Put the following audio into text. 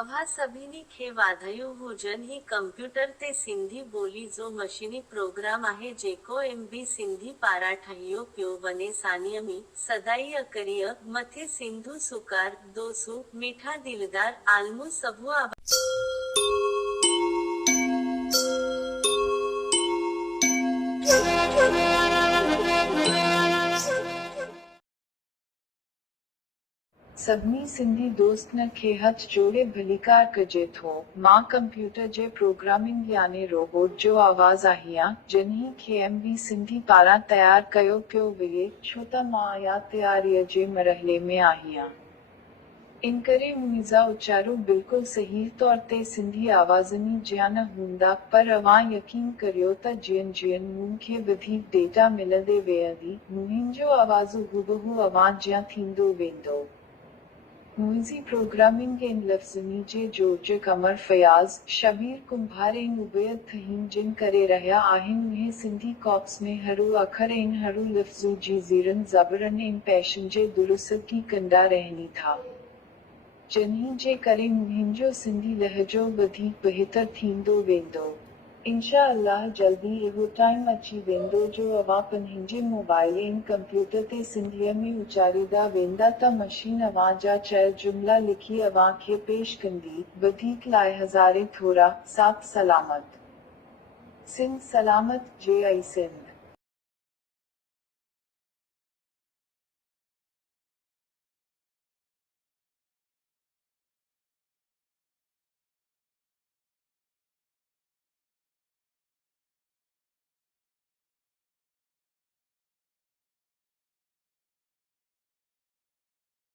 अव्हा सभिनी खे वाधायूं हुजनि। ही कंप्यूटर ते सिंधी ॿोली जो मशीनी प्रोग्राम आहे जेको MB सिंधी पारां ठहियो पियो वञे। सानीअ में सदाई अकरीअ मथे सिंधु सुकार दोसू मीठा दिलदार आलमू सभु सभिनी सिंधी दोस्तन खे हथ जोड़े भलीकार कजे थो। मां कंप्यूटर जे प्रोग्रामिंग याने रोबोट जो आवाज़ आहियां जंहिं खे MB सिंधी पारां तयार कयो पियो विए छो त मां आया तयारीअ जे मरहले में आहियां। इनकरे मुंहिंजा उचारू बिल्कुल सही तौर ते सिंधी आवाज़नी जिया न हूंदा, पर अव्हां यकीन करियो त जियं मूंखे वधीक डेटा मिलंदे वेंदी मुंहिंजो आवाज़ हूबहू अव्हां जिया थींदो वेंदो। मुंहिंजी प्रोग्रामिंग इन लफ़्ज़नी जे जोड़ कमर फयाज़, शबीर कुंभार ऐं उबैद थहीन जिन करे रहिया आहिनि उहे सिंधी कॉप्स में हरू अखर ऐं हरू लफ़्ज़ू जी ज़ीरनि ज़बरनि ऐं पैशन जे दुरुस्तगी कंदा रहनि था, जंहिं जे करे मुंहिंजो सिंधी लहजो वधीक बहितर थींदो वेंदो। इंशा अल्लाह जल्दी इहो टाइम अची वेंदो जो अव्हां पंहिंजे मोबाइल ऐं कंप्यूटर ते सिंधीअ में उचारींदा वेंदा त मशीन अव्हां जा चयल जुमिला लिखी अव्हां खे पेश कंदी। वधीक लाइ हज़ारे थोरा। साथ सलामत। सिंध सलामत। जे आई सिंध।